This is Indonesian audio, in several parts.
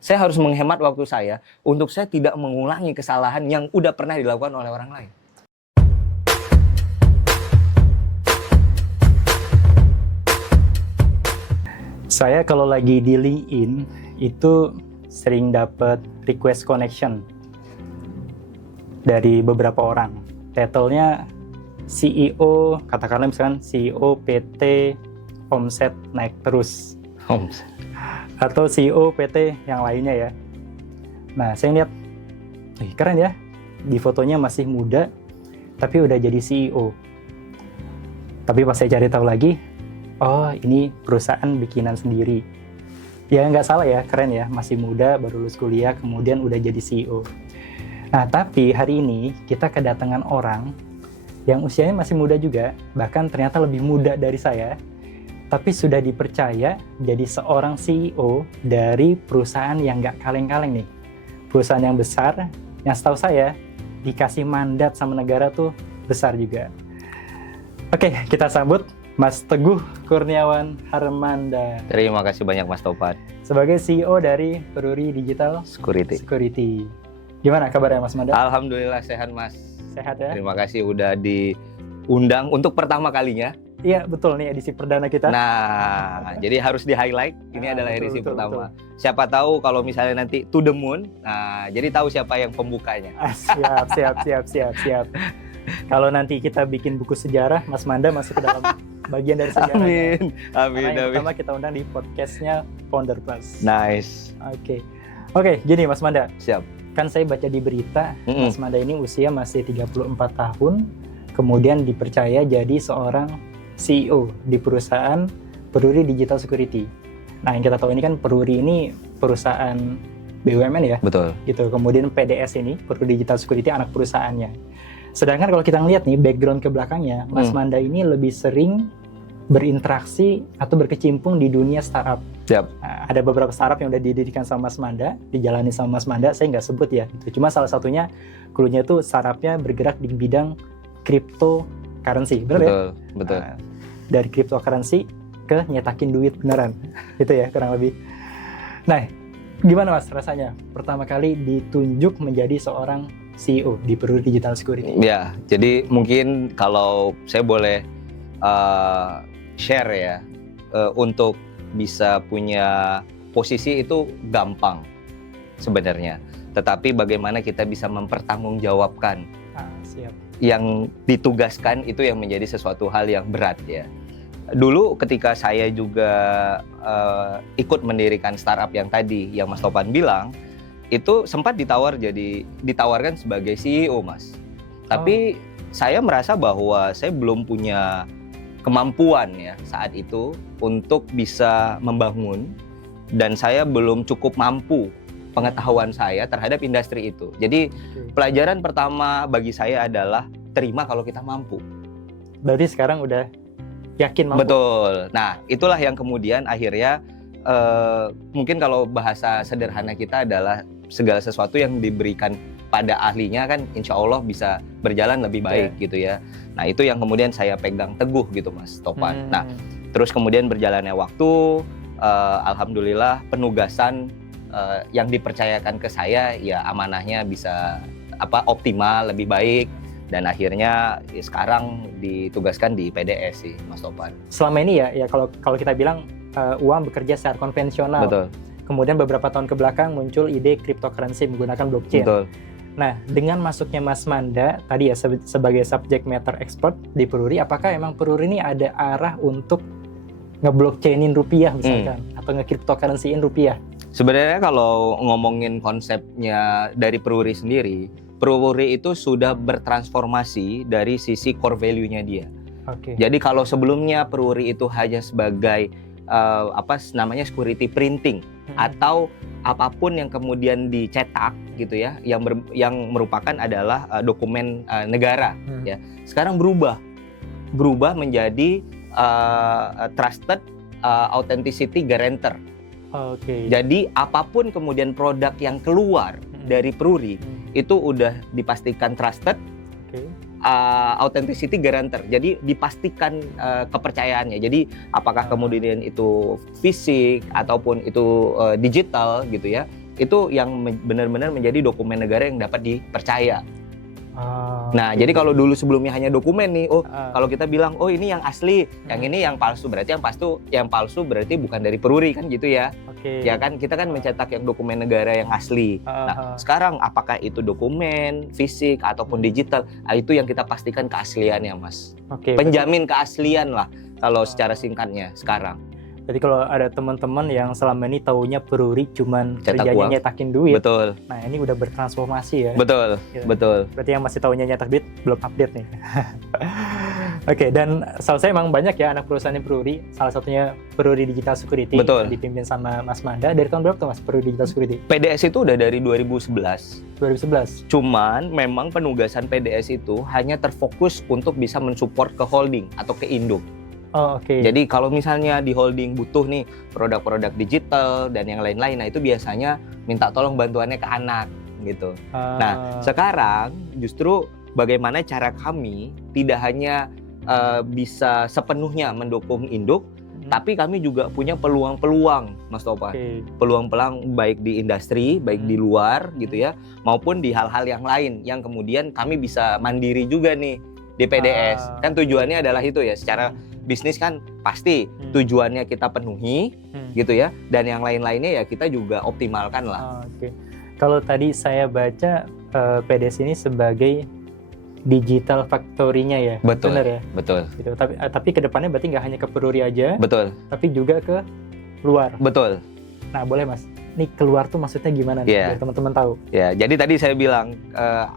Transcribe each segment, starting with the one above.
Saya harus menghemat waktu saya untuk saya tidak mengulangi kesalahan yang udah pernah dilakukan oleh orang lain. Saya kalau lagi di LinkedIn itu sering dapat request connection dari beberapa orang. Title-nya CEO, katakanlah misalkan CEO PT omset naik terus. Atau CEO PT yang lainnya ya. Nah, saya lihat, keren ya, di fotonya masih muda, tapi udah jadi CEO. Tapi pas saya cari tahu lagi, oh ini perusahaan bikinan sendiri. Ya nggak salah ya, keren ya, masih muda, baru lulus kuliah, kemudian udah jadi CEO. Nah, tapi hari ini kita kedatangan orang yang usianya masih muda juga, bahkan ternyata lebih muda dari saya, tapi sudah dipercaya jadi seorang CEO dari perusahaan yang nggak kaleng-kaleng nih. Perusahaan yang besar, yang setahu saya dikasih mandat sama negara tuh besar juga. Oke, kita sambut Mas Teguh Kurniawan Harmanda. Terima kasih banyak Mas Topan. Sebagai CEO dari Peruri Digital Security. Gimana kabarnya Mas Manda? Alhamdulillah sehat Mas. Sehat ya? Terima kasih udah diundang untuk pertama kalinya. Iya betul nih edisi perdana kita. Nah, jadi harus di-highlight. Ini adalah edisi pertama. Betul. Siapa tahu kalau misalnya nanti to the moon, nah jadi tahu siapa yang pembukanya. Siap. Kalau nanti kita bikin buku sejarah, Mas Manda masuk ke dalam bagian dari sejarah. Amin. Yang pertama kita undang di podcastnya Founder Plus. Nice. Oke, gini Mas Manda. Siap. Kan saya baca di berita, Mas Manda ini usia masih 34 tahun, kemudian dipercaya jadi seorang CEO di perusahaan Peruri Digital Security. Nah, yang kita tahu ini kan Peruri ini perusahaan BUMN ya? Betul. Gitu. Kemudian PDS ini, Peruri Digital Security, anak perusahaannya. Sedangkan kalau kita ngeliat nih background ke belakangnya, Mas Manda ini lebih sering berinteraksi atau berkecimpung di dunia startup. Siap. Nah, ada beberapa startup yang udah didirikan sama Mas Manda, dijalani sama Mas Manda, saya nggak sebut ya. Cuma salah satunya, klunya tuh startupnya bergerak di bidang cryptocurrency, benar ya? Betul. Nah, dari cryptocurrency ke nyetakin duit beneran, itu ya kurang lebih. Nah, gimana Mas rasanya pertama kali ditunjuk menjadi seorang CEO di Peruri Digital Security? Ya, jadi mungkin kalau saya boleh share ya, untuk bisa punya posisi itu gampang sebenarnya. Tetapi bagaimana kita bisa mempertanggungjawabkan yang ditugaskan itu yang menjadi sesuatu hal yang berat ya. Dulu ketika saya juga ikut mendirikan startup yang tadi yang Mas Topan bilang, itu sempat ditawarkan sebagai CEO Mas. Tapi saya merasa bahwa saya belum punya kemampuan ya saat itu untuk bisa membangun, dan saya belum cukup mampu pengetahuan saya terhadap industri itu. Jadi pelajaran pertama bagi saya adalah terima kalau kita mampu. Berarti sekarang udah yakin mampu? Betul. Nah, itulah yang kemudian akhirnya mungkin kalau bahasa sederhana kita adalah segala sesuatu yang diberikan pada ahlinya kan insya Allah bisa berjalan lebih baik gitu ya. Nah, itu yang kemudian saya pegang teguh gitu Mas Topan. Nah, terus kemudian berjalannya waktu, alhamdulillah penugasan yang dipercayakan ke saya ya amanahnya bisa optimal, lebih baik, dan akhirnya ya sekarang ditugaskan di PDS sih Mas Topan. Selama ini ya kalau kita bilang uang bekerja secara konvensional. Betul. Kemudian beberapa tahun ke belakang muncul ide cryptocurrency menggunakan blockchain. Betul. Nah, dengan masuknya Mas Manda tadi ya sebagai subject matter expert di Peruri, apakah emang Peruri ini ada arah untuk nge-blockchainin rupiah misalkan atau nge-cryptocurrency-in rupiah? Sebenarnya kalau ngomongin konsepnya dari Peruri sendiri, Peruri itu sudah bertransformasi dari sisi core value-nya dia. Jadi kalau sebelumnya Peruri itu hanya sebagai security printing atau apapun yang kemudian dicetak gitu ya, yang merupakan adalah dokumen negara ya. Sekarang berubah menjadi trusted authenticity guarantor. Jadi apapun kemudian produk yang keluar dari Peruri itu udah dipastikan trusted, authenticity guarantor. Jadi dipastikan kepercayaannya. Jadi apakah kemudian itu fisik ataupun itu digital gitu ya, itu yang benar-benar menjadi dokumen negara yang dapat dipercaya. Nah, jadi kalau dulu sebelumnya hanya dokumen nih, kalau kita bilang, oh ini yang asli, yang ini yang palsu, berarti yang palsu berarti bukan dari Peruri kan gitu ya. Ya kan, kita kan mencetak yang dokumen negara yang asli. Nah, sekarang apakah itu dokumen, fisik, ataupun digital, itu yang kita pastikan keasliannya, Mas. Penjamin keaslian lah, kalau secara singkatnya sekarang. Jadi kalau ada teman-teman yang selama ini taunya Peruri cuman kerjanya nyetakin duit. Betul. Nah, ini udah bertransformasi ya. Betul. Gitu. Betul. Berarti yang masih taunya nyetak duit belum update nih. Oke, dan saya emang banyak ya anak perusahaan Peruri. Salah satunya Peruri Digital Security. Betul. Dipimpin sama Mas Manda. Dari tahun berapa tuh Mas Peruri Digital Security? PDS itu udah dari 2011. 2011. Cuman memang penugasan PDS itu hanya terfokus untuk bisa mensupport ke holding atau ke induk. Jadi kalau misalnya di holding butuh nih produk-produk digital dan yang lain-lain, nah itu biasanya minta tolong bantuannya ke anak gitu. Nah, sekarang justru bagaimana cara kami tidak hanya bisa sepenuhnya mendukung induk, tapi kami juga punya peluang-peluang, Mas Topan. Peluang-peluang baik di industri, baik di luar gitu ya, maupun di hal-hal yang lain yang kemudian kami bisa mandiri juga nih di PDS. Kan tujuannya adalah itu ya, secara bisnis kan pasti tujuannya kita penuhi gitu ya, dan yang lain-lainnya ya kita juga optimalkan lah. Kalau tadi saya baca PDS ini sebagai digital factory-nya ya. Betul. Benar ya? Betul. Gitu. Tapi kedepannya berarti nggak hanya ke Peruri aja. Betul. Tapi juga ke luar. Betul. Nah, boleh Mas. Nih keluar tuh maksudnya gimana nih? Biar teman-teman tahu. Ya, jadi tadi saya bilang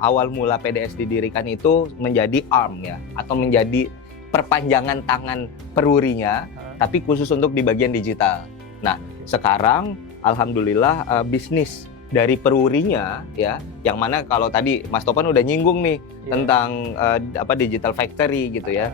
awal mula PDS didirikan itu menjadi arm ya, atau menjadi perpanjangan tangan Perurinya, tapi khusus untuk di bagian digital. Nah, sekarang alhamdulillah bisnis dari Perurinya ya, yang mana kalau tadi Mas Topan udah nyinggung nih tentang digital factory gitu ya.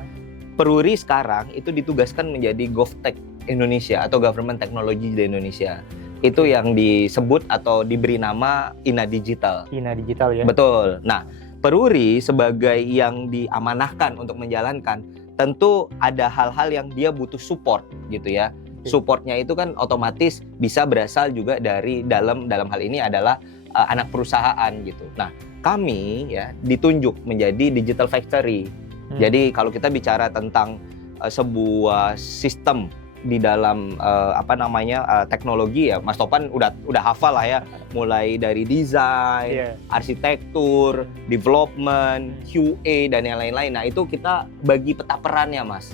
Peruri sekarang itu ditugaskan menjadi GovTech Indonesia atau Government Technology di Indonesia. Itu yang disebut atau diberi nama INA Digital. INA Digital ya. Betul. Nah, Peruri sebagai yang diamanahkan untuk menjalankan, tentu ada hal-hal yang dia butuh support gitu ya. Supportnya itu kan otomatis bisa berasal juga dari dalam hal ini adalah anak perusahaan gitu. Nah, kami ya ditunjuk menjadi digital factory. Jadi kalau kita bicara tentang sebuah sistem di dalam teknologi ya, Mas Topan udah hafal lah ya, mulai dari desain, arsitektur, development, QA dan yang lain-lain. Nah, itu kita bagi peta perannya, Mas.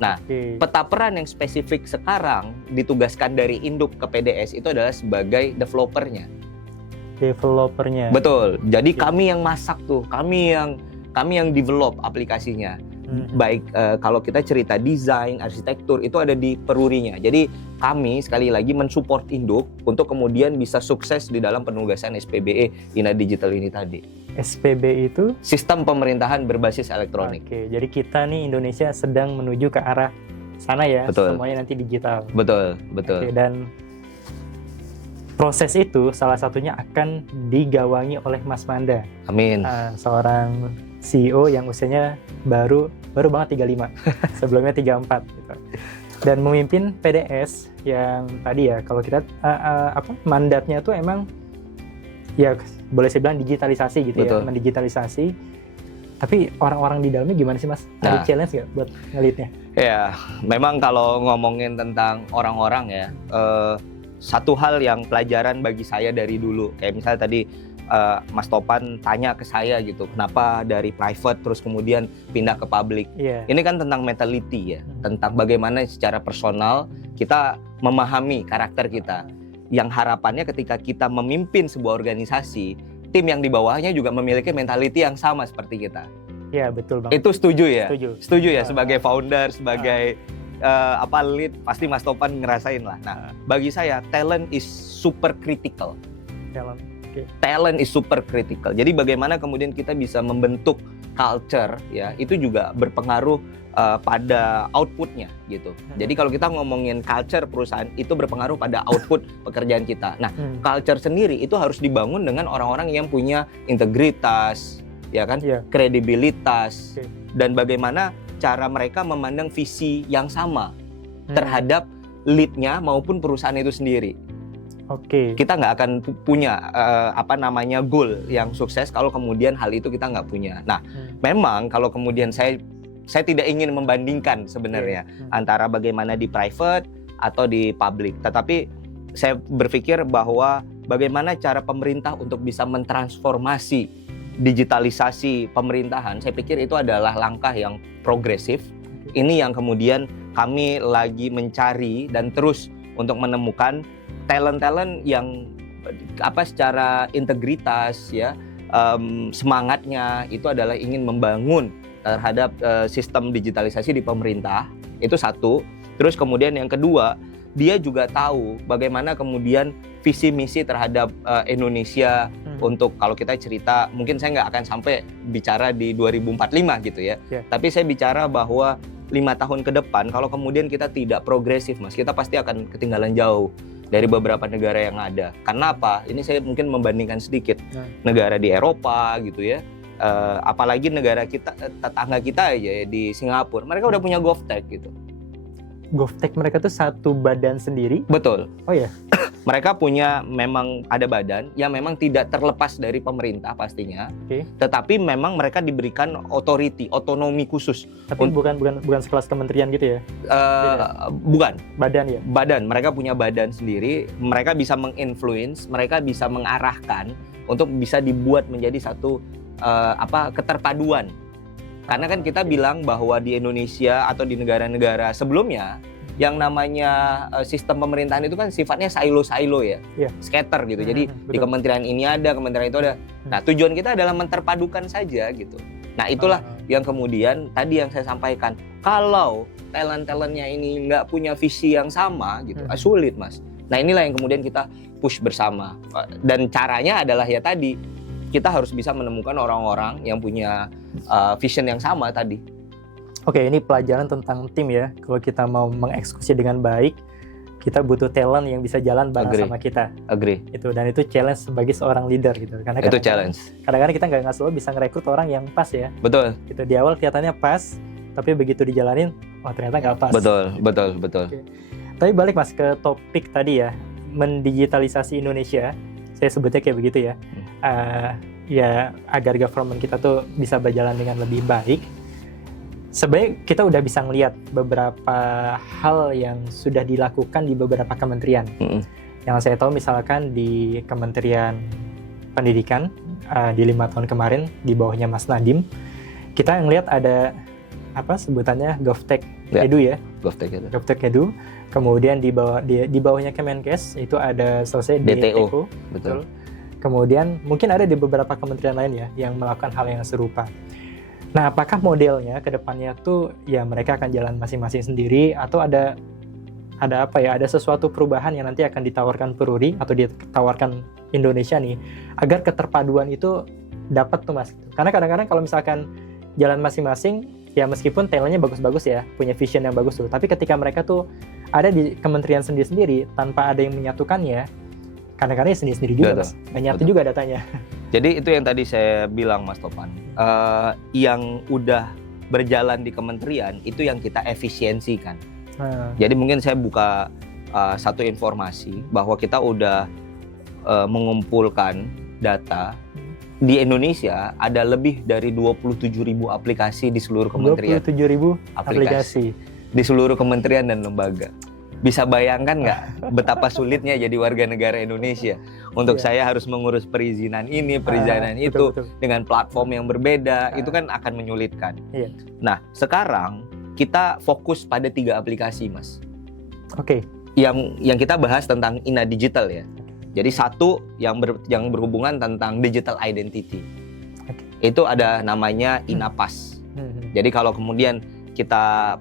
Nah, peta peran yang spesifik sekarang ditugaskan dari induk ke PDS itu adalah sebagai developernya. Betul. Jadi kami yang masak tuh, kami yang develop aplikasinya. Baik kalau kita cerita desain, arsitektur itu ada di Perurinya. Jadi kami sekali lagi mensupport induk untuk kemudian bisa sukses di dalam penugasan SPBE INA Digital ini tadi. SPBE itu sistem pemerintahan berbasis elektronik. Jadi kita nih Indonesia sedang menuju ke arah sana ya. Betul. Semuanya nanti digital. Betul. Dan proses itu salah satunya akan digawangi oleh Mas Manda. Amin. Seorang CEO yang usianya baru banget 35. Sebelumnya 34 gitu. Dan memimpin PDS yang tadi ya, kalau kita mandatnya tuh emang ya boleh saya bilang digitalisasi gitu. Betul. Ya, mendigitalisasi. Tapi orang-orang di dalamnya gimana sih Mas? Ada challenge nggak buat ngelitnya? Ya, memang kalau ngomongin tentang orang-orang ya, satu hal yang pelajaran bagi saya dari dulu, kayak misalnya tadi Mas Topan tanya ke saya gitu, kenapa dari private terus kemudian pindah ke public. Ini kan tentang mentality ya, tentang bagaimana secara personal kita memahami karakter kita. Yang harapannya ketika kita memimpin sebuah organisasi, tim yang di bawahnya juga memiliki mentality yang sama seperti kita. Iya, betul banget. Itu setuju ya? Setuju ya, sebagai founder, sebagai lead, pasti Mas Topan ngerasain lah. Nah, bagi saya talent is super critical. Talent is super critical. Jadi bagaimana kemudian kita bisa membentuk culture ya, itu juga berpengaruh pada outputnya gitu. Jadi kalau kita ngomongin culture perusahaan, itu berpengaruh pada output pekerjaan kita. Nah, culture sendiri itu harus dibangun dengan orang-orang yang punya integritas, ya kan, kredibilitas, dan bagaimana cara mereka memandang visi yang sama terhadap lead-nya maupun perusahaan itu sendiri. Oke. Kita nggak akan punya goal yang sukses kalau kemudian hal itu kita nggak punya. Nah, memang kalau kemudian saya tidak ingin membandingkan sebenarnya antara bagaimana di private atau di public. Tetapi saya berpikir bahwa bagaimana cara pemerintah untuk bisa mentransformasi digitalisasi pemerintahan, saya pikir itu adalah langkah yang progresif. Ini yang kemudian kami lagi mencari dan terus untuk menemukan talent-talent yang secara integritas ya, semangatnya itu adalah ingin membangun terhadap sistem digitalisasi di pemerintah. Itu satu. Terus kemudian yang kedua, dia juga tahu bagaimana kemudian visi misi terhadap Indonesia untuk, kalau kita cerita, mungkin saya nggak akan sampai bicara di 2045 gitu ya. Tapi saya bicara bahwa 5 tahun ke depan kalau kemudian kita tidak progresif, Mas, kita pasti akan ketinggalan jauh dari beberapa negara yang ada. Karena apa? Ini saya mungkin membandingkan sedikit negara di Eropa gitu ya. Apalagi negara kita, tetangga kita aja ya, di Singapura, mereka udah punya GovTech gitu. GovTech mereka tuh satu badan sendiri? Betul. Oh ya? Mereka punya, memang ada badan yang memang tidak terlepas dari pemerintah pastinya. Tetapi memang mereka diberikan otonomi khusus. Tapi bukan sekelas kementerian gitu ya? Bukan. Badan ya? Badan. Mereka punya badan sendiri. Mereka bisa menginfluence, mereka bisa mengarahkan untuk bisa dibuat menjadi satu keterpaduan. Karena kan kita bilang bahwa di Indonesia atau di negara-negara sebelumnya yang namanya sistem pemerintahan itu kan sifatnya silo-silo ya, scatter gitu. Jadi di kementerian ini ada, kementerian itu ada. Nah, tujuan kita adalah menterpadukan saja gitu. Nah, itulah yang kemudian tadi yang saya sampaikan. Kalau talent-talentnya ini nggak punya visi yang sama gitu, sulit, Mas. Nah, inilah yang kemudian kita push bersama. Dan caranya adalah ya tadi, kita harus bisa menemukan orang-orang yang punya vision yang sama tadi. Oke, ini pelajaran tentang tim ya. Kalau kita mau mengeksekusi dengan baik, kita butuh talent yang bisa jalan bareng sama kita. Agree. Dan itu challenge sebagai seorang leader gitu. Karena itu challenge. Kadang-kadang kita nggak selalu bisa ngerekrut orang yang pas ya. Betul. Gitu, di awal kelihatannya pas, tapi begitu dijalanin, ternyata nggak pas. Betul. Oke. Tapi balik, Mas, ke topik tadi ya, mendigitalisasi Indonesia. Saya sebutnya kayak begitu ya. Ya agar government kita tuh bisa berjalan dengan lebih baik. Sebenarnya kita udah bisa ngelihat beberapa hal yang sudah dilakukan di beberapa kementerian. Yang saya tahu misalkan di Kementerian Pendidikan di 5 tahun kemarin di bawahnya Mas Nadiem, kita ngelihat ada sebutannya GovTech Edu ya. GovTech Edu. Kemudian di bawahnya Kemenkes itu ada selesai DTO. Betul. Kemudian mungkin ada di beberapa kementerian lain ya yang melakukan hal yang serupa. Nah, apakah modelnya ke depannya tuh ya mereka akan jalan masing-masing sendiri atau ada sesuatu perubahan yang nanti akan ditawarkan Peruri atau ditawarkan Indonesia nih agar keterpaduan itu dapat tuh, Mas. Karena kadang-kadang kalau misalkan jalan masing-masing ya meskipun talentnya bagus-bagus ya, punya vision yang bagus tuh, tapi ketika mereka tuh ada di kementerian sendiri-sendiri tanpa ada yang menyatukannya, kadang-kadang sendiri-sendiri juga, Mas. Nggak nyatu juga datanya. Jadi itu yang tadi saya bilang, Mas Topan. Yang udah berjalan di kementerian itu yang kita efisiensikan. Jadi mungkin saya buka satu informasi bahwa kita udah mengumpulkan data di Indonesia ada lebih dari 27.000 aplikasi di seluruh kementerian. 27.000 aplikasi di seluruh kementerian dan lembaga. Bisa bayangkan nggak betapa sulitnya jadi warga negara Indonesia untuk saya harus mengurus perizinan ini, perizinan itu, betul. Dengan platform yang berbeda, itu kan akan menyulitkan. Nah, sekarang kita fokus pada 3 aplikasi, Mas. Oke. Yang kita bahas tentang Ina Digital ya. Jadi satu yang berhubungan tentang digital identity. Itu ada namanya InaPass. Jadi kalau kemudian kita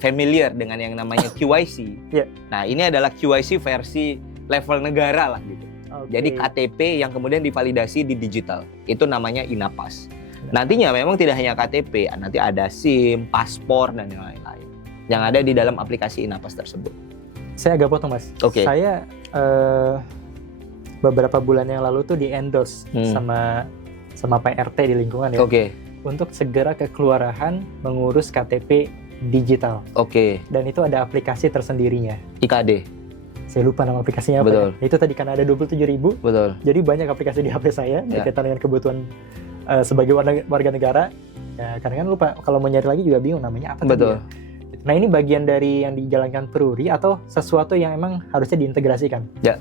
familiar dengan yang namanya QIC. Nah, ini adalah QIC versi level negara lah gitu. Jadi KTP yang kemudian divalidasi di digital. Itu namanya InaPass. Nantinya memang tidak hanya KTP, nanti ada SIM, paspor dan yang lain-lain yang ada di dalam aplikasi InaPass tersebut. Saya agak potong, Mas. Saya beberapa bulan yang lalu tuh di-endorse sama Pak RT di lingkungan ya. Untuk segera ke kelurahan mengurus KTP digital. Dan itu ada aplikasi tersendirinya. IKD. saya lupa nama aplikasinya apa. Betul. Ya. Itu tadi karena ada 27.000. Betul. Jadi banyak aplikasi di HP saya berkaitan dengan kebutuhan sebagai warga negara. Ya, karena kan lupa kalau mau nyari lagi juga bingung namanya apa. Betul. Tadi ya. Nah ini bagian dari yang dijalankan Peruri atau sesuatu yang emang harusnya diintegrasikan? Ya,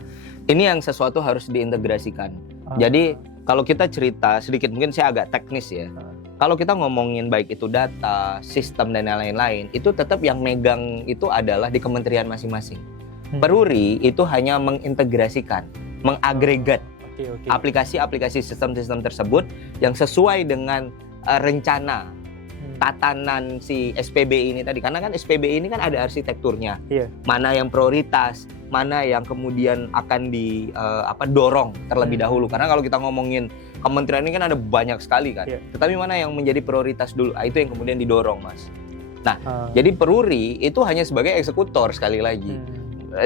ini yang sesuatu harus diintegrasikan. Jadi kalau kita cerita sedikit, mungkin saya agak teknis ya. Kalau kita ngomongin baik itu data, sistem dan lain-lain, itu tetap yang megang itu adalah di kementerian masing-masing. Peruri itu hanya mengintegrasikan, mengagregat aplikasi-aplikasi sistem-sistem tersebut yang sesuai dengan rencana tatanan si SPB ini tadi, karena kan SPB ini kan ada arsitekturnya, mana yang prioritas, mana yang kemudian akan dorong terlebih dahulu. Karena kalau kita ngomongin kementerian ini kan ada banyak sekali kan, tetapi mana yang menjadi prioritas dulu, itu yang kemudian didorong, Mas. Nah, jadi Peruri itu hanya sebagai eksekutor sekali lagi,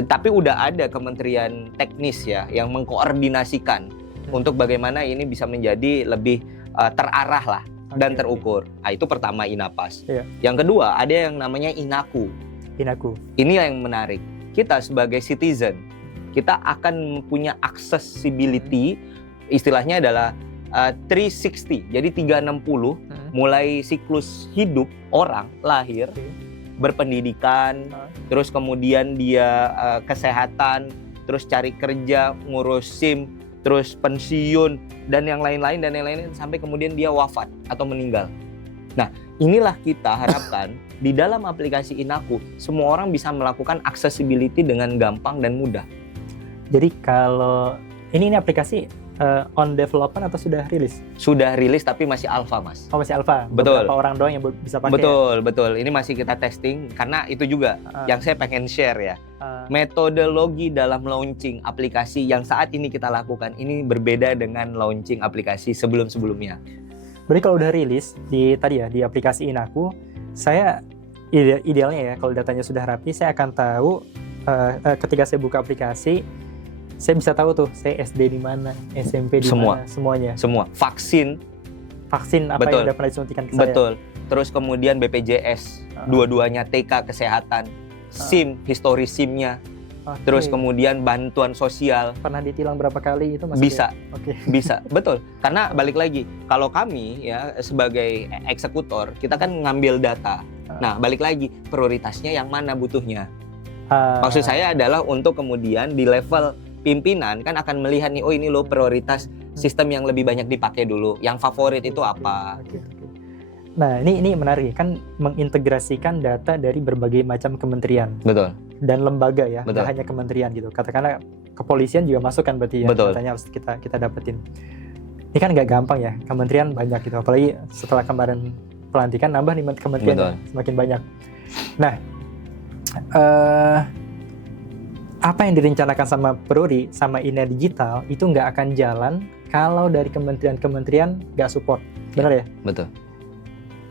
tapi udah ada kementerian teknis ya yang mengkoordinasikan untuk bagaimana ini bisa menjadi lebih terarah lah dan terukur. Nah, itu pertama Inapas. Yang kedua ada yang namanya Inaku. Ini yang menarik. Kita sebagai citizen, kita akan punya accessibility, istilahnya adalah 360. Jadi 360 mulai siklus hidup orang lahir, berpendidikan, terus kemudian dia kesehatan, terus cari kerja, ngurus SIM, terus pensiun dan yang lain-lain sampai kemudian dia wafat atau meninggal. Nah, inilah kita harapkan di dalam aplikasi Inaku semua orang bisa melakukan accessibility dengan gampang dan mudah. Jadi kalau ini aplikasi on development atau sudah rilis? Sudah rilis tapi masih alpha, Mas. Oh, masih alpha. Betul. Beberapa orang doang yang bisa pakai. Betul. Ini masih kita testing karena itu juga yang saya pengen share ya. Metodologi dalam launching aplikasi yang saat ini kita lakukan ini berbeda dengan launching aplikasi sebelum-sebelumnya. Berarti kalau udah rilis di aplikasi Inaku, saya idealnya ya kalau datanya sudah rapi, saya akan tahu ketika saya buka aplikasi, saya bisa tahu tuh saya SD di mana, SMP di mana, semuanya. Semua. Vaksin apa yang udah pernah disuntikan ke saya. Betul. Terus kemudian BPJS, dua-duanya TK kesehatan, SIM, histori SIM-nya. Terus kemudian bantuan sosial. Pernah ditilang berapa kali itu masih bisa. Bisa, betul. Karena balik lagi, kalau kami ya sebagai eksekutor, kita kan ngambil data. Nah, balik lagi, prioritasnya yang mana butuhnya. Maksud saya adalah untuk kemudian di level pimpinan kan akan melihat nih, oh ini loh prioritas sistem yang lebih banyak dipakai dulu. Yang favorit itu apa? Nah, ini menarik kan, mengintegrasikan data dari berbagai macam kementerian. Betul. Dan lembaga ya, Betul. Nggak hanya kementerian gitu. Katakanlah kepolisian juga masuk kan berarti ya, datanya harus kita dapetin. Ini kan nggak gampang ya, kementerian banyak gitu. Apalagi setelah kemarin pelantikan nambah nih kementerian semakin banyak. Nah, apa yang direncanakan sama Peruri sama Ina Digital itu nggak akan jalan kalau dari kementerian nggak support, benar ya? Betul.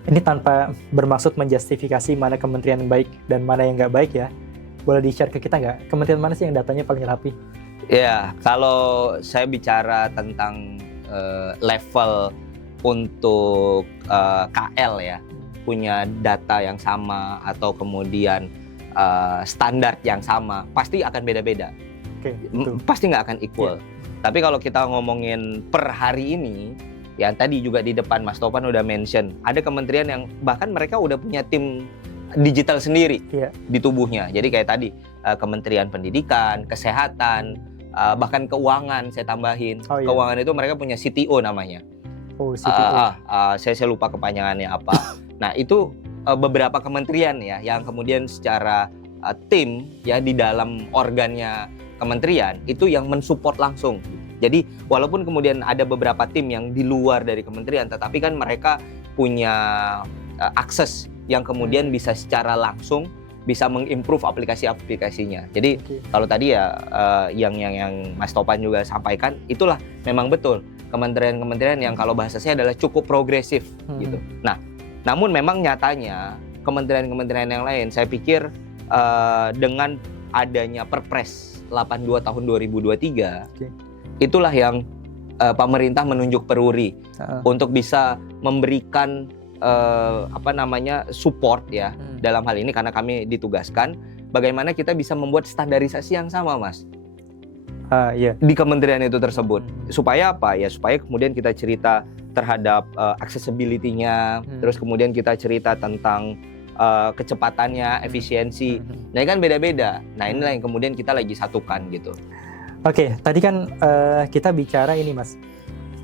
Ini tanpa bermaksud menjustifikasi mana kementerian yang baik dan mana yang nggak baik ya. Boleh di-share ke kita nggak? Kementerian mana sih yang datanya paling rapi? Ya, kalau saya bicara tentang level untuk KL ya, punya data yang sama atau kemudian standar yang sama, pasti akan beda-beda. Pasti nggak akan equal. Tapi kalau kita ngomongin per hari ini, ya tadi juga di depan Mas Topan udah mention, ada kementerian yang bahkan mereka udah punya tim digital sendiri di tubuhnya. Jadi kayak tadi Kementerian Pendidikan, Kesehatan, bahkan Keuangan saya tambahin. Keuangan itu mereka punya CTO namanya. Saya lupa kepanjangannya apa. Nah, itu beberapa kementerian ya yang kemudian secara tim ya di dalam organnya kementerian itu yang mensupport langsung. Jadi walaupun kemudian ada beberapa tim yang di luar dari kementerian, tetapi kan mereka punya akses yang kemudian bisa secara langsung bisa mengimprove aplikasi-aplikasinya. Jadi kalau tadi ya yang Mas Topan juga sampaikan, itulah memang betul kementerian-kementerian yang kalau bahasa saya adalah cukup progresif gitu. Nah, namun memang nyatanya kementerian-kementerian yang lain, saya pikir dengan adanya Perpres 82 tahun 2023, itulah yang pemerintah menunjuk Peruri untuk bisa memberikan support ya dalam hal ini, karena kami ditugaskan bagaimana kita bisa membuat standarisasi yang sama, Mas. Iya. Di kementerian itu tersebut. Supaya apa? Ya supaya kemudian kita cerita terhadap accessibility-nya, terus kemudian kita cerita tentang kecepatannya, efisiensi. Nah, ini kan beda-beda. Nah, inilah yang kemudian kita lagi satukan gitu. Oke, tadi kan kita bicara ini, Mas.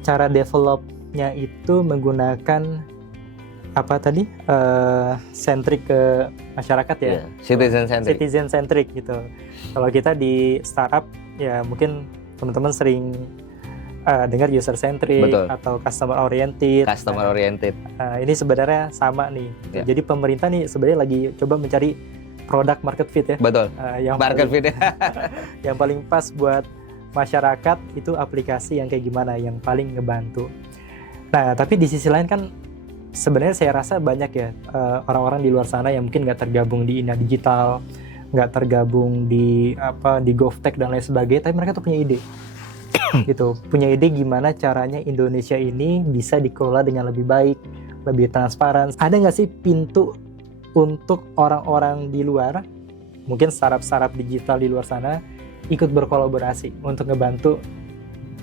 Cara developnya itu menggunakan apa tadi? Centric ke masyarakat ya. Citizen centric. Citizen centric gitu. Kalau kita di startup ya mungkin teman-teman sering dengar user centric. Betul. Atau customer oriented. Customer oriented. Ini sebenarnya sama nih. Ya. Jadi pemerintah nih sebenarnya lagi coba mencari product market fit ya. Betul. Yang Market fit. yang paling pas buat masyarakat itu aplikasi yang kayak gimana yang paling ngebantu. Nah, tapi di sisi lain kan sebenarnya saya rasa banyak ya orang-orang di luar sana yang mungkin nggak tergabung di Ina Digital, nggak tergabung di GovTech dan lain sebagainya, tapi mereka tuh punya ide. Gitu, punya ide gimana caranya Indonesia ini bisa dikelola dengan lebih baik, lebih transparan. Ada nggak sih pintu untuk orang-orang di luar, mungkin startup-startup digital di luar sana, ikut berkolaborasi untuk ngebantu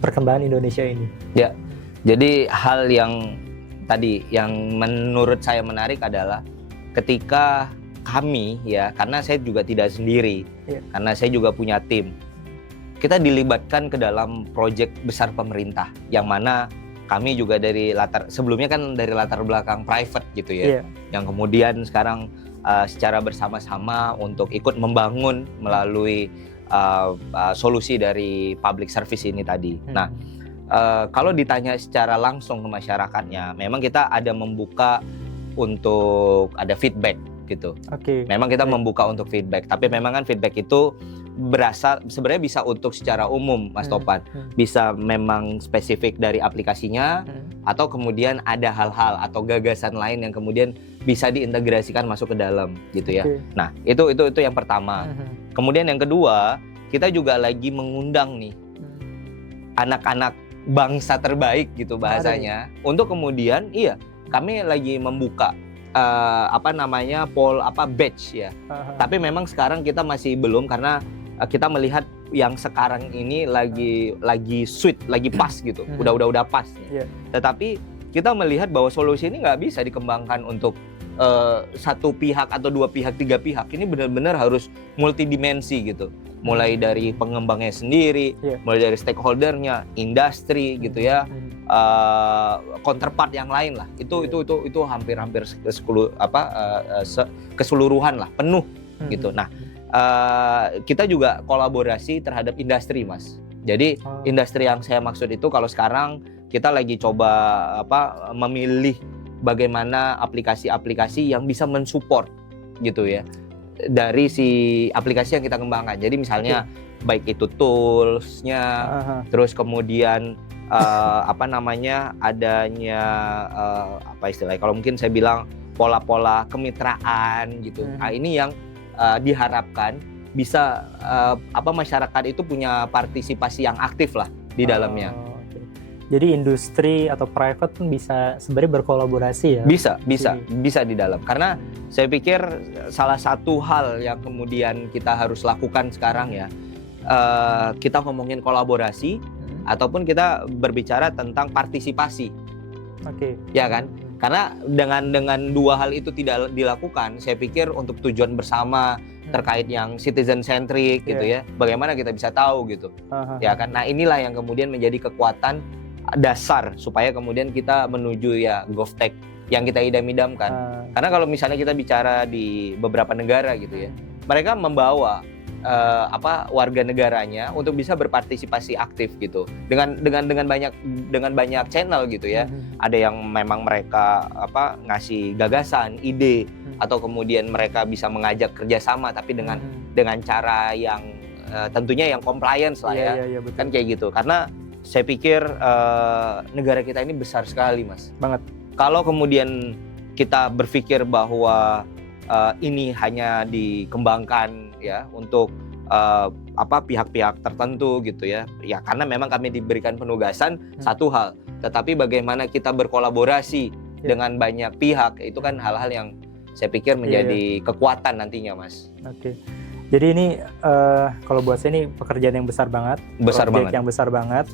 perkembangan Indonesia ini? Ya, jadi hal yang tadi yang menurut saya menarik adalah ketika kami ya, karena saya juga tidak sendiri, karena saya juga punya tim, kita dilibatkan ke dalam proyek besar pemerintah, yang mana kami juga dari sebelumnya kan dari latar belakang private gitu ya, yang kemudian sekarang secara bersama-sama untuk ikut membangun melalui solusi dari public service ini tadi. Nah, kalau ditanya secara langsung ke masyarakatnya, memang kita ada membuka untuk ada feedback gitu. Memang kita membuka untuk feedback, tapi memang kan feedback itu berasal sebenarnya bisa untuk secara umum, Mas Topan. Bisa memang spesifik dari aplikasinya, atau kemudian ada hal-hal atau gagasan lain yang kemudian bisa diintegrasikan masuk ke dalam gitu ya. Nah, itu yang pertama. Kemudian yang kedua, kita juga lagi mengundang nih anak-anak bangsa terbaik gitu bahasanya, untuk kemudian kami lagi membuka batch ya. Tapi memang sekarang kita masih belum, karena kita melihat yang sekarang ini lagi sweet, lagi pas gitu. Udah pas. Tetapi kita melihat bahwa solusi ini nggak bisa dikembangkan untuk satu pihak atau dua pihak, tiga pihak. Ini benar-benar harus multidimensi gitu. Mulai dari pengembangnya sendiri, mulai dari stakeholdernya, industri gitu ya, counterpart yang lain lah. Itu hampir keseluruhan lah, penuh gitu. Nah, kita juga kolaborasi terhadap industri, Mas. Jadi industri yang saya maksud itu, kalau sekarang kita lagi coba memilih bagaimana aplikasi-aplikasi yang bisa mensupport gitu ya, dari si aplikasi yang kita kembangkan. Jadi misalnya baik itu toolsnya, terus kemudian adanya istilahnya, kalau mungkin saya bilang pola-pola kemitraan gitu. Nah, ini yang diharapkan bisa masyarakat itu punya partisipasi yang aktif lah di dalamnya. Jadi industri atau private pun bisa sebenarnya berkolaborasi ya? Bisa di dalam. Karena saya pikir salah satu hal yang kemudian kita harus lakukan sekarang ya, kita ngomongin kolaborasi ataupun kita berbicara tentang partisipasi. Ya kan? Karena dengan dua hal itu tidak dilakukan, saya pikir untuk tujuan bersama terkait yang citizen centric gitu ya, bagaimana kita bisa tahu gitu. Ya kan? Nah, inilah yang kemudian menjadi kekuatan dasar supaya kemudian kita menuju ya GovTech yang kita idam-idamkan. Karena kalau misalnya kita bicara di beberapa negara gitu ya, mereka membawa warga negaranya untuk bisa berpartisipasi aktif gitu dengan banyak channel gitu ya. Ada yang memang mereka ngasih gagasan, ide, atau kemudian mereka bisa mengajak kerjasama tapi dengan cara yang tentunya yang compliance lah ya. Kan kayak gitu. Karena saya pikir negara kita ini besar sekali, Mas. Banget. Kalau kemudian kita berpikir bahwa ini hanya dikembangkan ya untuk pihak-pihak tertentu gitu ya. Ya karena memang kami diberikan penugasan satu hal, tetapi bagaimana kita berkolaborasi dengan banyak pihak, itu kan hal-hal yang saya pikir menjadi kekuatan nantinya, Mas. Jadi ini kalau buat saya ini pekerjaan yang besar banget, project yang besar banget.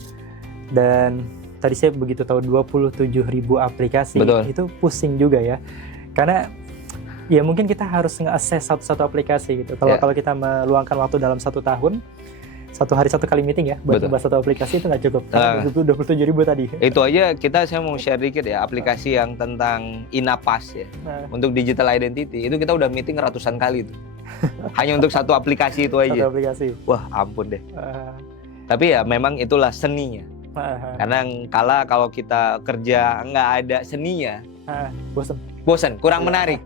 Dan tadi saya begitu tahu 27.000 aplikasi. Betul. Itu pusing juga ya. Karena ya mungkin kita harus nge-assess satu-satu aplikasi gitu. Kalau kita meluangkan waktu dalam 1 tahun, 1 hari 1 kali meeting ya buat membahas satu aplikasi itu nggak cukup. Itu 27.000 tadi. Itu aja saya mau share dikit ya, aplikasi yang tentang Inapas ya. Untuk digital identity itu kita udah meeting ratusan kali tuh. Hanya untuk satu aplikasi itu aja. Satu aplikasi. Wah, ampun deh. Tapi ya memang itulah seninya. Karena kalau kita kerja nggak ada seninya, bosan, kurang menarik.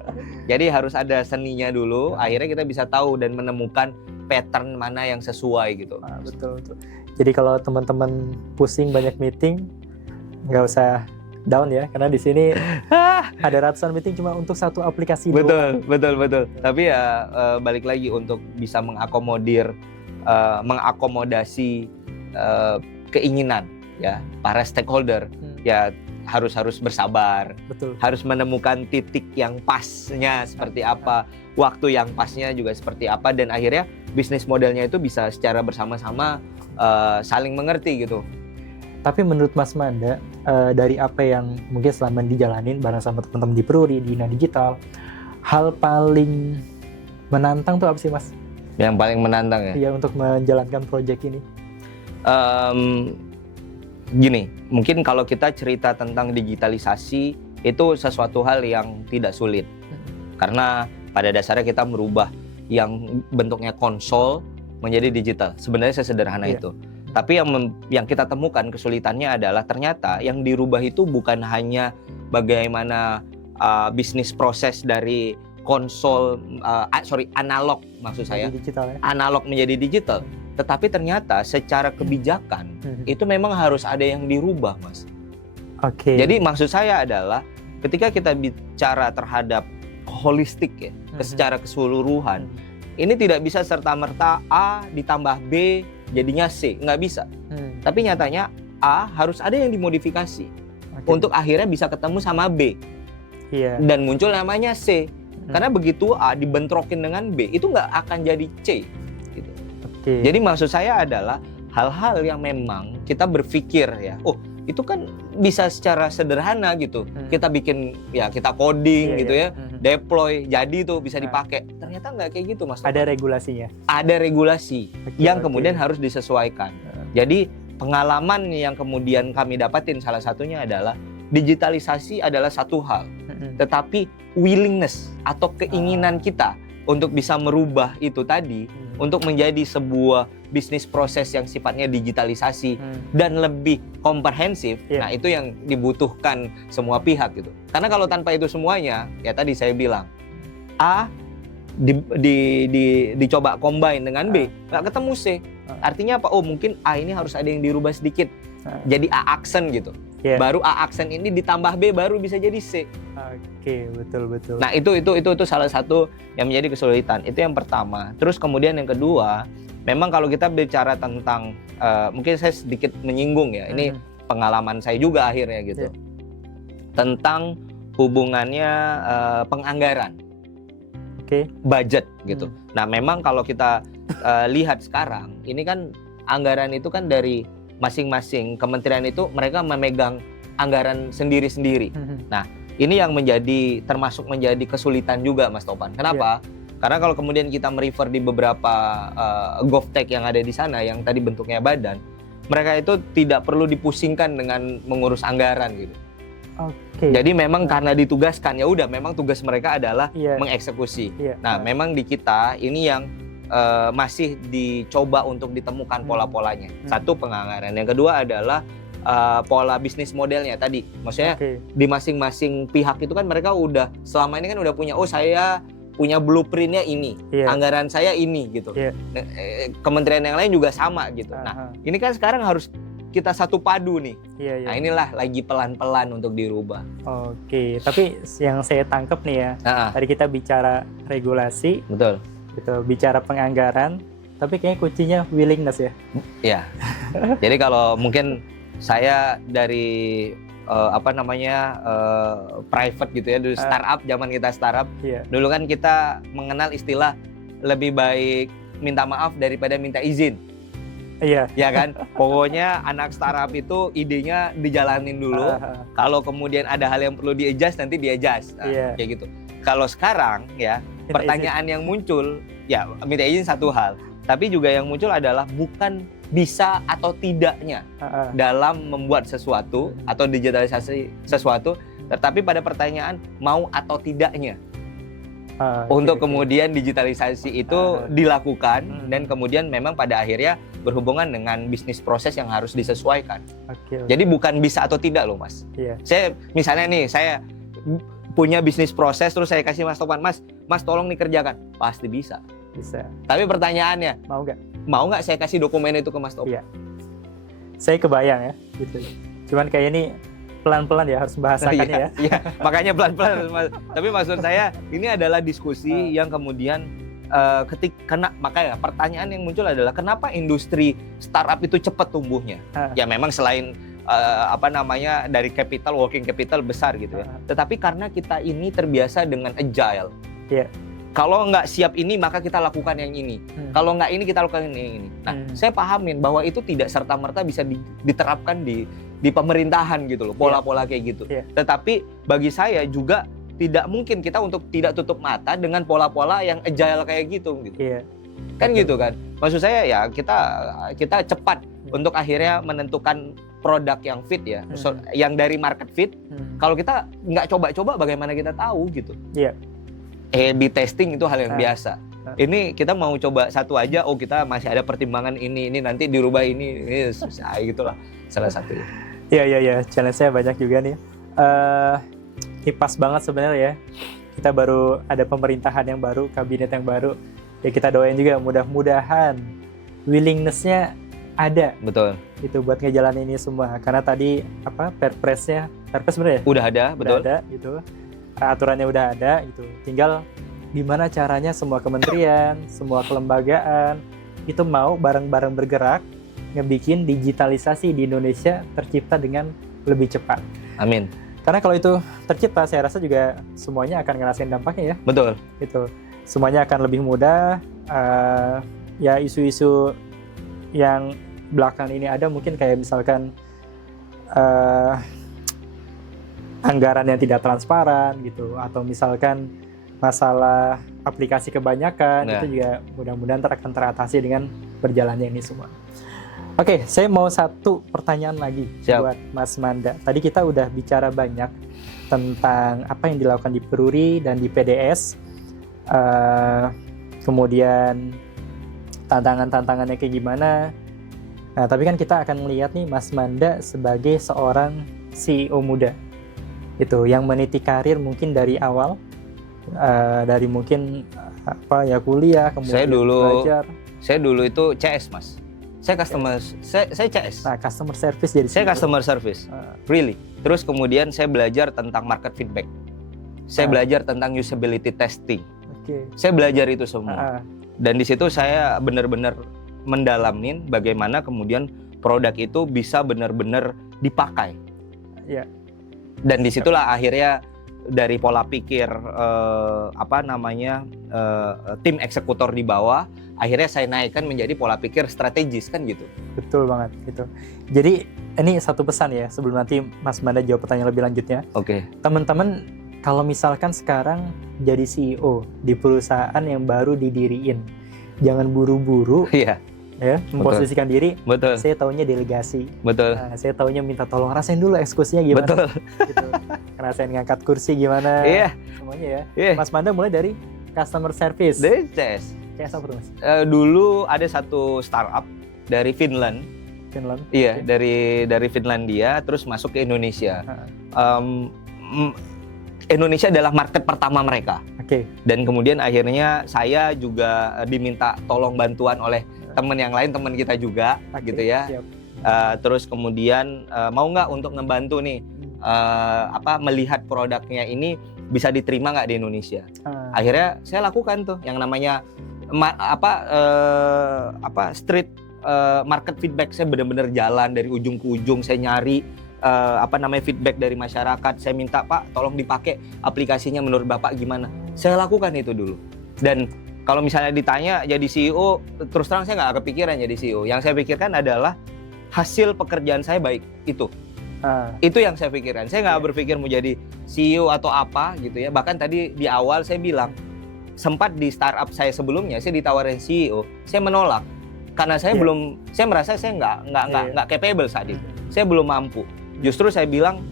Jadi harus ada seninya dulu, akhirnya kita bisa tahu dan menemukan pattern mana yang sesuai gitu. Betul. Jadi kalau teman-teman pusing banyak meeting, nggak usah down ya, karena di sini ada ratusan meeting cuma untuk satu aplikasi. Betul. Tapi ya balik lagi untuk bisa mengakomodasi keinginan ya para stakeholder ya harus bersabar. Betul. Harus menemukan titik yang pasnya seperti apa, waktu yang pasnya juga seperti apa, dan akhirnya bisnis modelnya itu bisa secara bersama-sama saling mengerti gitu. Tapi menurut Mas Manda, dari apa yang mungkin selama dijalanin bareng sama teman-teman di Pruri, di Ina Digital, hal paling menantang tuh apa sih Mas? Yang paling menantang ya? Iya, untuk menjalankan proyek ini. Gini, mungkin kalau kita cerita tentang digitalisasi itu sesuatu hal yang tidak sulit. Karena pada dasarnya kita merubah yang bentuknya konsol menjadi digital. Sebenarnya sesederhana itu. Tapi yang kita temukan kesulitannya adalah ternyata yang dirubah itu bukan hanya bagaimana bisnis proses dari konsol, analog maksud saya, digital, ya? Analog menjadi digital. Tetapi ternyata secara kebijakan itu memang harus ada yang dirubah, Mas. Oke. Jadi maksud saya adalah ketika kita bicara terhadap holistik ya, secara keseluruhan, ini tidak bisa serta-merta A ditambah B jadinya C, nggak bisa. Tapi nyatanya A harus ada yang dimodifikasi untuk akhirnya bisa ketemu sama B. Dan muncul namanya C. Karena begitu A dibentrokin dengan B, itu nggak akan jadi C. Gitu. Jadi maksud saya adalah hal-hal yang memang kita berpikir ya, itu kan bisa secara sederhana gitu. Kita bikin ya, kita coding gitu ya, deploy, jadi tuh bisa dipakai. Ternyata nggak kayak gitu, Mas. Ada regulasinya. Ada regulasi yang kemudian harus disesuaikan. Jadi pengalaman yang kemudian kami dapatin salah satunya adalah digitalisasi adalah satu hal, tetapi willingness atau keinginan kita untuk bisa merubah itu tadi untuk menjadi sebuah bisnis proses yang sifatnya digitalisasi dan lebih komprehensif. Nah, itu yang dibutuhkan semua pihak gitu. Karena kalau tanpa itu semuanya, ya tadi saya bilang A dicoba combine dengan B, nggak ketemu C. Artinya apa? Mungkin A ini harus ada yang dirubah sedikit, jadi A aksen gitu. Baru A aksen ini ditambah B baru bisa jadi C. Oke, betul. Nah, itu salah satu yang menjadi kesulitan. Itu yang pertama. Terus kemudian yang kedua, memang kalau kita bicara tentang mungkin saya sedikit menyinggung ya. Ini pengalaman saya juga akhirnya gitu. Tentang hubungannya penganggaran. Budget gitu. Nah, memang kalau kita lihat sekarang, ini kan anggaran itu kan dari masing-masing kementerian itu mereka memegang anggaran sendiri-sendiri. Nah, ini yang termasuk menjadi kesulitan juga, Mas Topan. Kenapa? Karena kalau kemudian kita merefer di beberapa GovTech yang ada di sana, yang tadi bentuknya badan, mereka itu tidak perlu dipusingkan dengan mengurus anggaran gitu. Jadi memang karena ditugaskan, ya udah, memang tugas mereka adalah mengeksekusi. Nah, memang di kita ini yang masih dicoba untuk ditemukan pola-polanya. Satu, penganggaran. Yang kedua adalah pola bisnis modelnya tadi. Maksudnya di masing-masing pihak itu kan mereka udah selama ini kan udah punya, saya punya blueprintnya ini, anggaran saya ini gitu. Kementerian yang lain juga sama gitu. Nah, ini kan sekarang harus kita satu padu nih. Nah, inilah lagi pelan-pelan untuk dirubah. Tapi yang saya tangkap nih ya, tadi kita bicara regulasi. Betul. Gitu, bicara penganggaran, tapi kayaknya kuncinya willingness ya. Iya. Jadi kalau mungkin saya dari private gitu ya, dulu startup, zaman kita startup. Dulu kan kita mengenal istilah lebih baik minta maaf daripada minta izin. Iya. Ya kan? Pokoknya anak startup itu idenya dijalanin dulu. Kalau kemudian ada hal yang perlu di-adjust, nanti di-adjust. Nah, kayak gitu. Kalau sekarang ya, pertanyaan yang muncul, ya minta izin satu hal. Tapi juga yang muncul adalah bukan bisa atau tidaknya dalam membuat sesuatu atau digitalisasi sesuatu, tetapi pada pertanyaan mau atau tidaknya. Untuk kemudian digitalisasi itu dilakukan dan kemudian memang pada akhirnya berhubungan dengan bisnis proses yang harus disesuaikan. Jadi bukan bisa atau tidak loh Mas. Saya misalnya nih, saya punya bisnis proses terus saya kasih Mas Topan, Mas tolong dikerjakan, pasti bisa. Tapi pertanyaannya, mau nggak saya kasih dokumen itu ke Mas Topan? Iya. Saya kebayang ya, gitu. Cuman kayak ini pelan-pelan ya harus bahasakannya ya. Iya, makanya pelan-pelan. Tapi maksud saya ini adalah diskusi yang kemudian makanya pertanyaan yang muncul adalah kenapa industri startup itu cepat tumbuhnya? Ya memang selain dari capital, working capital besar gitu ya. Tetapi karena kita ini terbiasa dengan agile. Iya. Kalau nggak siap ini, maka kita lakukan yang ini. Kalau nggak ini, kita lakukan ini. Nah, saya pahamin bahwa itu tidak serta-merta bisa diterapkan di pemerintahan gitu loh, pola-pola kayak gitu. Tetapi bagi saya juga tidak mungkin kita untuk tidak tutup mata dengan pola-pola yang agile kayak gitu. Kan gitu kan. Maksud saya ya kita cepat untuk akhirnya menentukan produk yang fit ya, yang dari market fit. Kalau kita nggak coba-coba, bagaimana kita tahu gitu? A/B testing itu hal yang biasa. Ini kita mau coba satu aja, kita masih ada pertimbangan ini nanti dirubah ini susah gitulah salah satunya. Iya, challenge-nya banyak juga nih. Ini pas banget sebenarnya ya. Kita baru ada pemerintahan yang baru, kabinet yang baru. Ya kita doain juga mudah-mudahan willingness-nya ada. Betul. Itu buat ngejalanin ini semua. Karena tadi Perpres sebenarnya? Udah ada, betul. Udah ada gitu. Aturannya udah ada gitu. Tinggal gimana caranya semua kementerian, semua kelembagaan itu mau bareng-bareng bergerak ngebikin digitalisasi di Indonesia tercipta dengan lebih cepat. Amin. Karena kalau itu tercipta, saya rasa juga semuanya akan ngerasain dampaknya ya. Betul. Itu semuanya akan lebih mudah. Ya isu-isu yang belakang ini ada mungkin kayak misalkan anggaran yang tidak transparan gitu, atau misalkan masalah aplikasi kebanyakan, itu juga mudah-mudahan akan teratasi dengan berjalannya ini semua. Oke, saya mau satu pertanyaan lagi buat Mas Manda. Tadi kita udah bicara banyak tentang apa yang dilakukan di Peruri dan di PDS, kemudian tantangan-tantangannya kayak gimana. Nah, tapi kan kita akan melihat nih Mas Manda sebagai seorang CEO muda. Itu yang meniti karir mungkin dari awal, dari mungkin kuliah, kemudian belajar. Saya dulu itu CS Mas. Saya CS. Nah, customer service jadi. Saya customer service, really. Terus kemudian saya belajar tentang market feedback. Saya belajar tentang usability testing. Saya belajar itu semua. Dan di situ saya benar-benar mendalamin bagaimana kemudian produk itu bisa benar-benar dipakai. Dan disitulah akhirnya dari pola pikir tim eksekutor di bawah, akhirnya saya naikkan menjadi pola pikir strategis kan gitu. Betul banget gitu. Jadi ini satu pesan ya sebelum nanti Mas Manda jawab pertanyaan lebih lanjutnya. Teman-teman kalau misalkan sekarang jadi CEO di perusahaan yang baru didiriin, jangan buru-buru. Ya, memposisikan diri. Betul. Saya taunya delegasi. Betul. Nah, saya taunya minta tolong rasain dulu eksekusinya gimana. Betul. Gitu. Rasain ngangkat kursi gimana. Semuanya ya. Mas Manda mulai dari customer service. Dari CS. CS apa tuh Mas? Dulu ada satu startup dari Finland. Iya, dari Finlandia terus masuk ke Indonesia. Indonesia adalah market pertama mereka. Dan kemudian akhirnya saya juga diminta tolong bantuan oleh teman yang lain, teman kita juga, gitu ya. Terus kemudian mau nggak untuk ngebantu nih, melihat produknya ini bisa diterima nggak di Indonesia. Akhirnya saya lakukan tuh yang namanya street market feedback. Saya benar-benar jalan dari ujung ke ujung, saya nyari feedback dari masyarakat. Saya minta, Pak, tolong dipakai aplikasinya menurut Bapak gimana. Saya lakukan itu dulu. Dan Kalau misalnya ditanya jadi CEO, terus terang saya nggak kepikiran jadi CEO. Yang saya pikirkan adalah hasil pekerjaan saya baik, itu. Itu yang saya pikirkan. Saya nggak berpikir mau jadi CEO atau apa gitu ya. Bahkan tadi di awal saya bilang, sempat di startup saya sebelumnya saya ditawarin CEO, saya menolak karena saya belum, saya merasa saya nggak capable saat itu, saya belum mampu. Justru saya bilang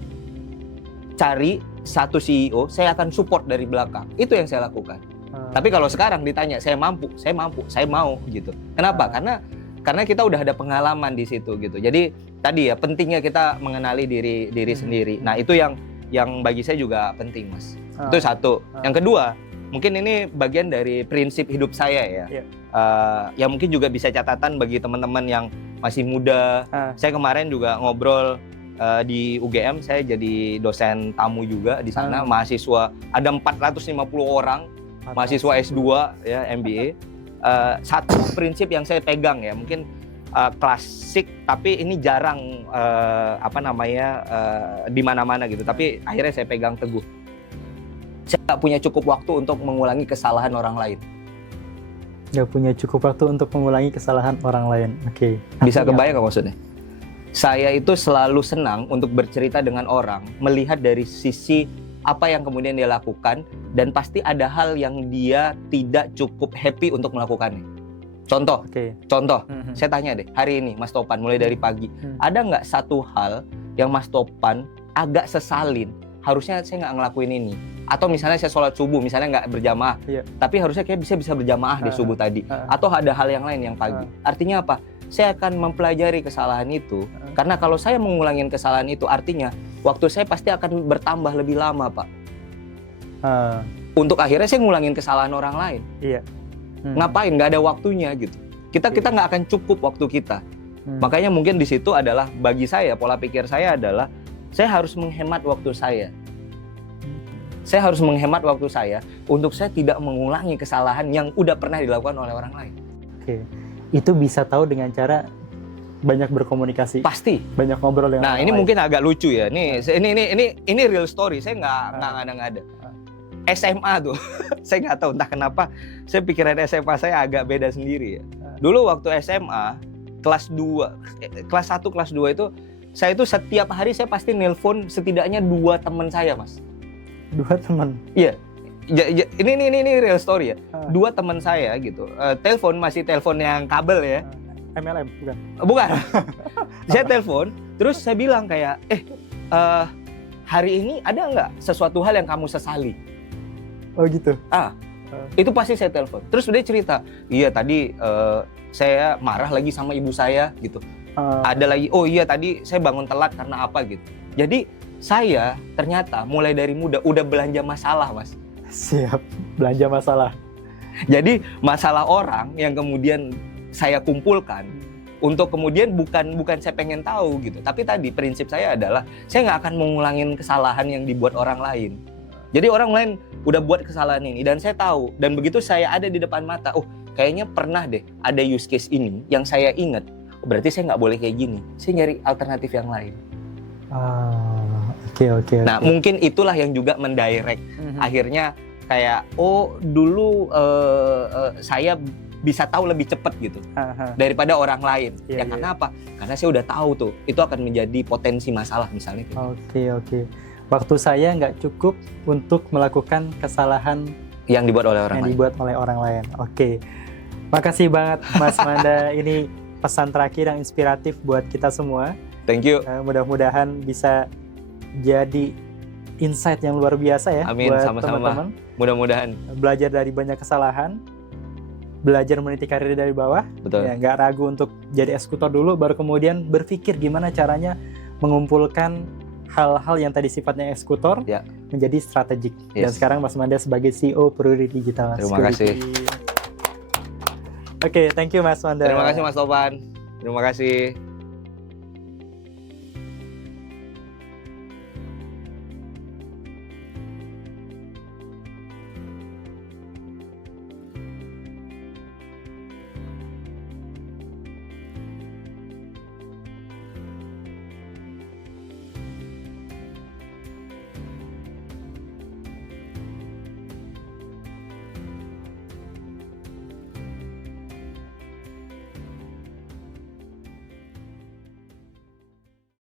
cari satu CEO, saya akan support dari belakang. Itu yang saya lakukan. Tapi kalau sekarang ditanya saya mampu, saya mau gitu. Kenapa? Karena kita udah ada pengalaman di situ gitu. Jadi tadi ya pentingnya kita mengenali diri sendiri. Nah itu yang bagi saya juga penting, Mas. Itu satu. Yang kedua, mungkin ini bagian dari prinsip hidup saya ya. Yang mungkin juga bisa catatan bagi teman-teman yang masih muda. Saya kemarin juga ngobrol di UGM, saya jadi dosen tamu juga di sana. Mahasiswa ada 450 orang, mahasiswa S2 ya, MBA. Satu prinsip yang saya pegang ya, mungkin klasik tapi ini jarang di mana-mana gitu. Tapi akhirnya saya pegang teguh. Saya nggak punya cukup waktu untuk mengulangi kesalahan orang lain. Nggak punya cukup waktu untuk mengulangi kesalahan orang lain. Oke. Bisa kebayang nggak maksudnya? Saya itu selalu senang untuk bercerita dengan orang, melihat dari sisi apa yang kemudian dia lakukan, dan pasti ada hal yang dia tidak cukup happy untuk melakukannya. Contoh, saya tanya deh, hari ini Mas Topan mulai dari pagi, ada nggak satu hal yang Mas Topan agak sesalin, harusnya saya nggak ngelakuin ini? Atau misalnya saya sholat subuh, misalnya nggak berjamaah, tapi harusnya kayak bisa berjamaah di subuh tadi. Atau ada hal yang lain yang pagi. Artinya apa? Saya akan mempelajari kesalahan itu. Karena kalau saya mengulangin kesalahan itu, artinya waktu saya pasti akan bertambah lebih lama, Pak. Untuk akhirnya saya ngulangin kesalahan orang lain. Ngapain? Nggak ada waktunya gitu. Kita nggak akan cukup waktu kita. Makanya mungkin di situ adalah, bagi saya, pola pikir saya adalah, saya harus menghemat waktu saya. Saya harus menghemat waktu saya untuk saya tidak mengulangi kesalahan yang udah pernah dilakukan oleh orang lain. Oke. Itu bisa tahu dengan cara banyak berkomunikasi. Pasti. Banyak ngobrol dengan orang ini lain. mungkin agak lucu ya. Ini real story. Saya nggak ngada-ngada. SMA tuh, saya nggak tahu entah kenapa saya pikiran SMA saya agak beda sendiri ya. Dulu waktu SMA kelas 1, kelas 2 itu, saya itu setiap hari saya pasti nelpon setidaknya 2 teman saya, Mas. 2 teman? Iya. Ini real story ya. 2 teman saya gitu. Masih telepon yang kabel ya. MLM bukan? Bukan. Saya telepon, terus saya bilang kayak, hari ini ada nggak sesuatu hal yang kamu sesali? Oh gitu. Itu pasti saya telepon. Terus dia cerita, iya tadi saya marah lagi sama ibu saya gitu. Ada lagi, oh iya tadi saya bangun telat karena apa gitu. Jadi saya ternyata mulai dari muda udah belanja masalah, Mas. Siap, belanja masalah. Jadi masalah orang yang kemudian saya kumpulkan untuk kemudian bukan saya pengen tahu gitu. Tapi tadi prinsip saya adalah saya nggak akan mengulangin kesalahan yang dibuat orang lain. Jadi orang lain udah buat kesalahan ini dan saya tahu, dan begitu saya ada di depan mata, oh kayaknya pernah deh ada use case ini yang saya ingat. Berarti saya nggak boleh kayak gini. Saya nyari alternatif yang lain. Oke. Nah, mungkin itulah yang juga mendirect. Akhirnya kayak, oh dulu saya bisa tahu lebih cepat gitu daripada orang lain. Karena apa? Karena saya udah tahu tuh itu akan menjadi potensi masalah misalnya. Oke. Waktu saya nggak cukup untuk melakukan kesalahan yang dibuat oleh orang lain. Oke. Makasih banget Mas Manda. Ini pesan terakhir yang inspiratif buat kita semua. Thank you. Mudah-mudahan bisa jadi insight yang luar biasa ya. Amin, buat sama-sama. teman-teman. Mudah-mudahan. Belajar dari banyak kesalahan, belajar meniti karir dari bawah. Betul. Ya, nggak ragu untuk jadi eksekutor dulu, baru kemudian berpikir gimana caranya mengumpulkan hal-hal yang tadi sifatnya eksekutor menjadi strategik. Dan sekarang Mas Manda sebagai CEO Pururi Digital. Terima kasih. Oke, thank you Mas Manda. Terima kasih Mas Topan. Terima kasih.